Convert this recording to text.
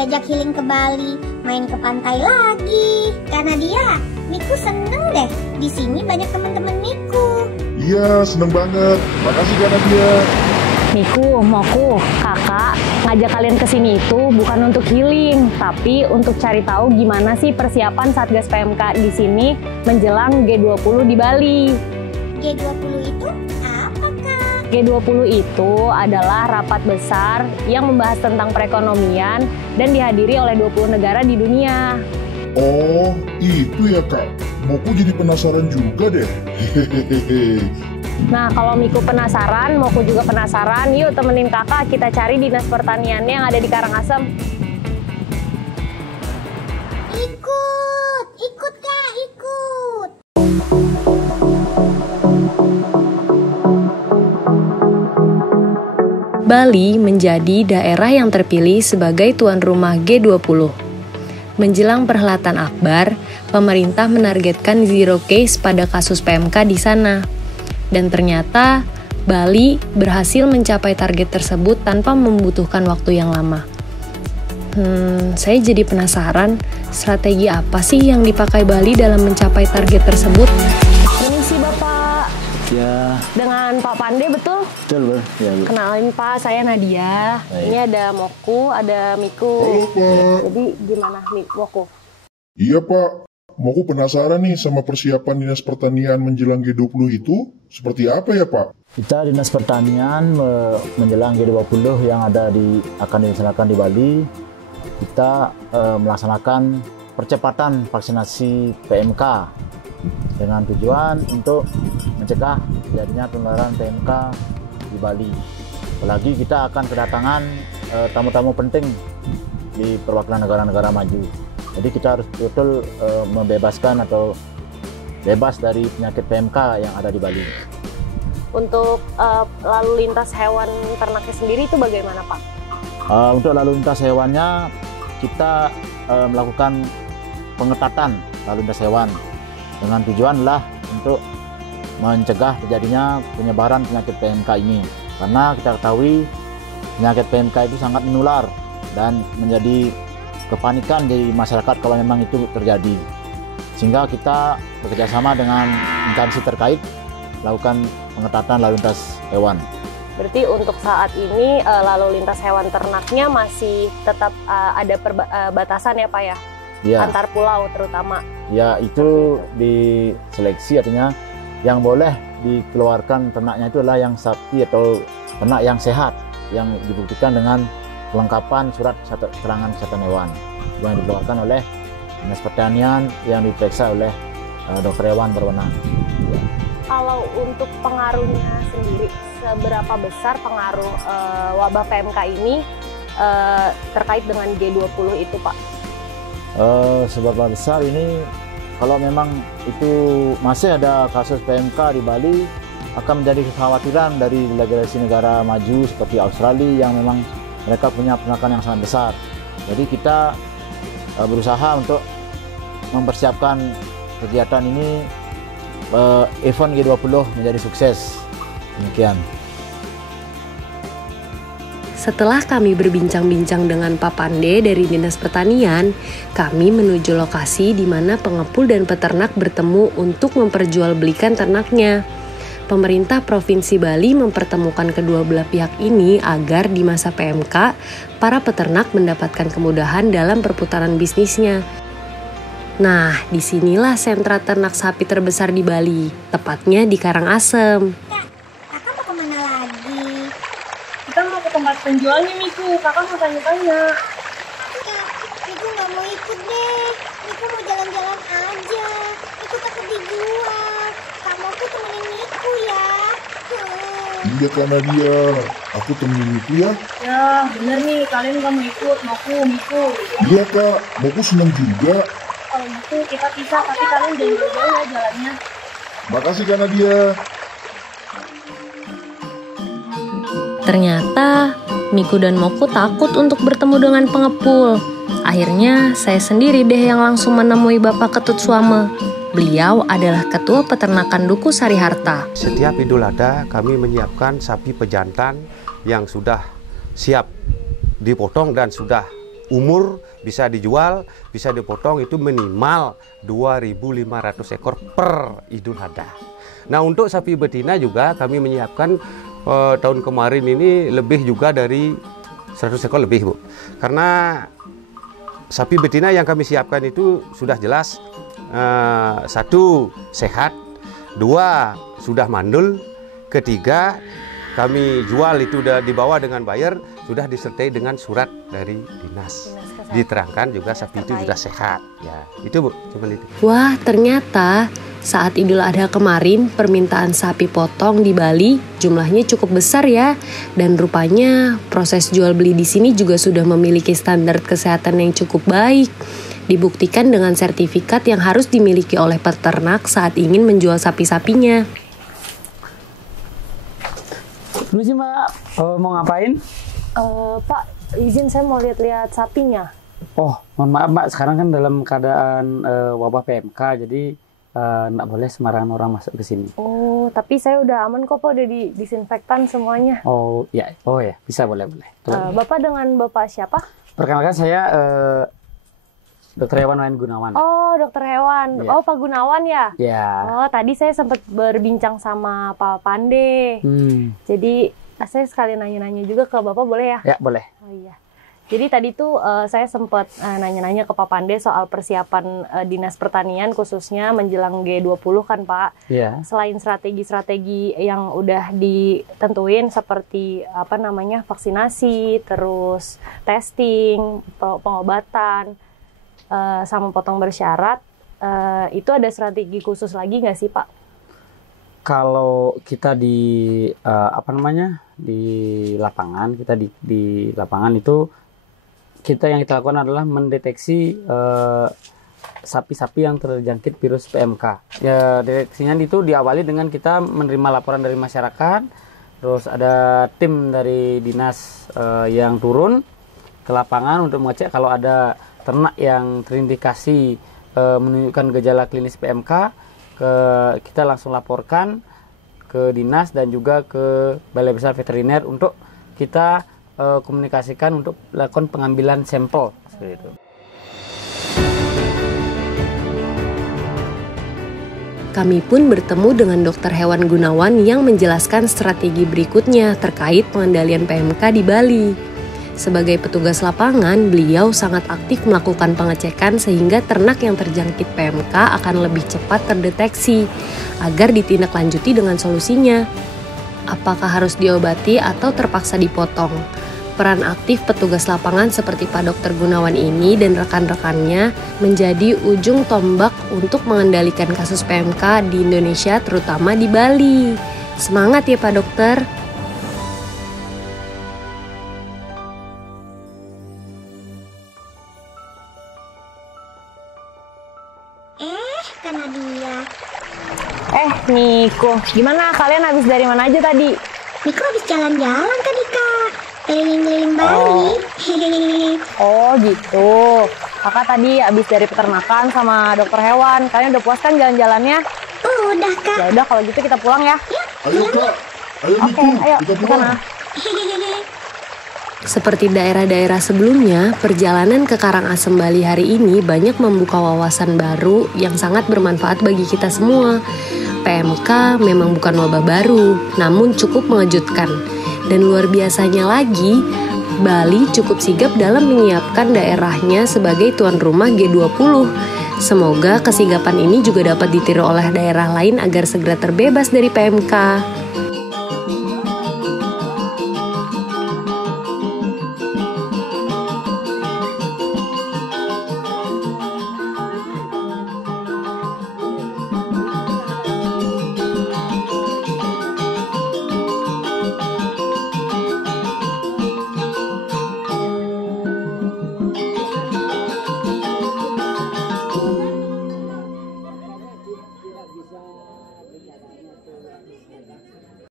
diajak healing ke Bali, main ke pantai lagi. Karena dia, Miku seneng deh. Di sini banyak teman-teman Miku. Iya, seneng banget. Makasih karena dia. Miku, Moku, kakak ngajak kalian ke sini itu bukan untuk healing, tapi untuk cari tahu gimana sih persiapan Satgas PMK di sini menjelang G20 di Bali. G20 itu apa, Kak? G20 itu adalah rapat besar yang membahas tentang perekonomian dan dihadiri oleh 20 negara di dunia. Oh, itu ya Kak. Moku jadi penasaran juga deh. Hehehe. Nah, kalau Miku penasaran, Moku juga penasaran, yuk temenin kakak kita cari dinas pertaniannya yang ada di Karangasem. Ikut Kak, ikut. Bali menjadi daerah yang terpilih sebagai tuan rumah G20. Menjelang perhelatan Akbar, pemerintah menargetkan zero case pada kasus PMK di sana. Dan ternyata Bali berhasil mencapai target tersebut tanpa membutuhkan waktu yang lama. Saya jadi penasaran, strategi apa sih yang dipakai Bali dalam mencapai target tersebut? Permisi Bapak. Ya. Dengan Pak Pande betul? Betul, Bu. Ya, Bu. Kenalin Pak, saya Nadia. Baik. Ini ada Moku, ada Miku. Halo Pak. Jadi gimana Moku? Iya Pak. Moku penasaran nih sama persiapan dinas pertanian menjelang G20 itu. Seperti apa ya Pak? Kita Dinas Pertanian menjelang G20 yang akan dilaksanakan di Bali, kita melaksanakan percepatan vaksinasi PMK dengan tujuan untuk mencegah terjadinya penularan PMK di Bali. Apalagi kita akan kedatangan tamu-tamu penting di perwakilan negara-negara maju. Jadi kita harus betul membebaskan atau bebas dari penyakit PMK yang ada di Bali. Untuk lalu lintas hewan ternaknya sendiri itu bagaimana Pak? Untuk lalu lintas hewannya kita melakukan pengetatan lalu lintas hewan dengan tujuan lah untuk mencegah terjadinya penyebaran penyakit PMK ini. Karena kita ketahui penyakit PMK itu sangat menular dan menjadi kepanikan di masyarakat kalau memang itu terjadi. Sehingga kita bekerjasama dengan instansi terkait lakukan pengetatan lalu lintas hewan. Berarti untuk saat ini lalu lintas hewan ternaknya masih tetap ada batasan ya Pak ya? Ya. Antar pulau terutama. Ya, itu diseleksi, artinya yang boleh dikeluarkan ternaknya itu adalah yang sapi atau ternak yang sehat, yang dibuktikan dengan kelengkapan surat keterangan kesehatan hewan yang dikeluarkan oleh Dinas Pertanian yang diperiksa oleh dokter hewan berwenang. Ya. Kalau untuk pengaruhnya sendiri, seberapa besar pengaruh wabah PMK ini terkait dengan G20 itu Pak? Seberapa besar ini, kalau memang itu masih ada kasus PMK di Bali, akan menjadi kekhawatiran dari delegasi negara maju seperti Australia yang memang mereka punya peternakan yang sangat besar. Jadi kita berusaha untuk mempersiapkan kegiatan ini, event G20 menjadi sukses. Demikian. Setelah kami berbincang-bincang dengan Pak Pande dari Dinas Pertanian, kami menuju lokasi di mana pengepul dan peternak bertemu untuk memperjualbelikan ternaknya. Pemerintah Provinsi Bali mempertemukan kedua belah pihak ini agar di masa PMK, para peternak mendapatkan kemudahan dalam perputaran bisnisnya. Nah, disinilah sentra ternak sapi terbesar di Bali, tepatnya di Karangasem. Kakak mau kemana lagi? Kita mau ke tempat penjualnya, Miku. Kakak mau tanya-tanya. Kak, Miku nggak mau ikut deh. Miku mau jalan-jalan aja. Miku takut dijual. Kamu tuh temenin Miku ya. Iya Kak Nadia. Aku temenin Miku ya. Ya, bener nih. Kalian nggak mau ikut. Miku. Iya Kak, Moku senang juga. Kalau gitu kita pisah, tapi kalian jangan jauh-jauh ya jalannya. Makasih Kak Nadia. Ternyata Miku dan Moku takut untuk bertemu dengan pengepul. Akhirnya saya sendiri deh yang langsung menemui Bapak Ketut Suame. Beliau adalah Ketua Peternakan Duku Sariharta. Setiap Idul Adha kami menyiapkan sapi pejantan yang sudah siap dipotong dan sudah umur bisa dijual, bisa dipotong itu minimal 2.500 ekor per Idul Adha. Nah, untuk sapi betina juga kami menyiapkan tahun kemarin ini lebih juga dari 100 ekor lebih, Bu. Karena sapi betina yang kami siapkan itu sudah jelas, 1 sehat, 2 sudah mandul, 3 kami jual itu udah dibawa dengan bayar, sudah disertai dengan surat dari dinas. Diterangkan juga sapi itu sudah sehat. Ya, itu Bu, cuma itu. Wah, ternyata saat Idul Adha kemarin permintaan sapi potong di Bali jumlahnya cukup besar ya. Dan rupanya proses jual beli di sini juga sudah memiliki standar kesehatan yang cukup baik. Dibuktikan dengan sertifikat yang harus dimiliki oleh peternak saat ingin menjual sapi-sapinya. Lu sih Mbak, mau ngapain? Pak, izin saya mau lihat-lihat sapinya. Oh, mohon maaf Mbak, sekarang kan dalam keadaan wabah PMK, jadi nggak boleh sembarangan orang masuk ke sini. Oh, tapi saya udah aman kok Pak, udah disinfektan semuanya. Oh ya, bisa boleh. Bapak dengan Bapak siapa? Perkenalkan saya Dr. Hewan Wayan Gunawan. Oh, dokter hewan. Ya. Oh, Pak Gunawan ya? Ya. Oh, tadi saya sempat berbincang sama Pak Pande. Jadi saya sekali nanya-nanya juga ke Bapak, boleh ya? Ya, boleh. Oh iya. Jadi tadi tuh saya sempat nanya-nanya ke Pak Pande soal persiapan Dinas Pertanian khususnya menjelang G20 kan Pak. Iya. Selain strategi-strategi yang udah ditentuin seperti vaksinasi, terus testing, pengobatan, sama potong bersyarat, itu ada strategi khusus lagi nggak sih Pak? Kalau kita di di lapangan, kita di lapangan itu yang kita lakukan adalah mendeteksi sapi-sapi yang terjangkit virus PMK. Ya, deteksinya itu diawali dengan kita menerima laporan dari masyarakat, terus ada tim dari dinas yang turun ke lapangan untuk mengecek kalau ada ternak yang terindikasi menunjukkan gejala klinis PMK, kita langsung laporkan ke dinas dan juga ke Balai Besar Veteriner untuk kita komunikasikan untuk melakukan pengambilan sampel seperti itu. Kami pun bertemu dengan Dr. Hewan Gunawan yang menjelaskan strategi berikutnya terkait pengendalian PMK di Bali. Sebagai petugas lapangan, beliau sangat aktif melakukan pengecekan sehingga ternak yang terjangkit PMK akan lebih cepat terdeteksi agar ditindaklanjuti dengan solusinya. Apakah harus diobati atau terpaksa dipotong? Peran aktif petugas lapangan seperti Pak Dr. Gunawan ini dan rekan-rekannya menjadi ujung tombak untuk mengendalikan kasus PMK di Indonesia, terutama di Bali. Semangat ya Pak Dokter! Karena dia. Niko, gimana kalian habis dari mana aja tadi? Niko habis jalan-jalan tadi Kak, keliling-keliling Bali. Oh gitu. Kakak tadi habis dari peternakan sama dokter hewan. Kalian udah puas kan jalan-jalannya? Udah Kak. Ya udah kalau gitu kita pulang ya. Ayo Kak, ayo Oke, ayo kita ke sana. Seperti daerah-daerah sebelumnya, perjalanan ke Karangasem Bali hari ini banyak membuka wawasan baru yang sangat bermanfaat bagi kita semua. PMK memang bukan wabah baru, namun cukup mengejutkan. Dan luar biasanya lagi, Bali cukup sigap dalam menyiapkan daerahnya sebagai tuan rumah G20. Semoga kesigapan ini juga dapat ditiru oleh daerah lain agar segera terbebas dari PMK.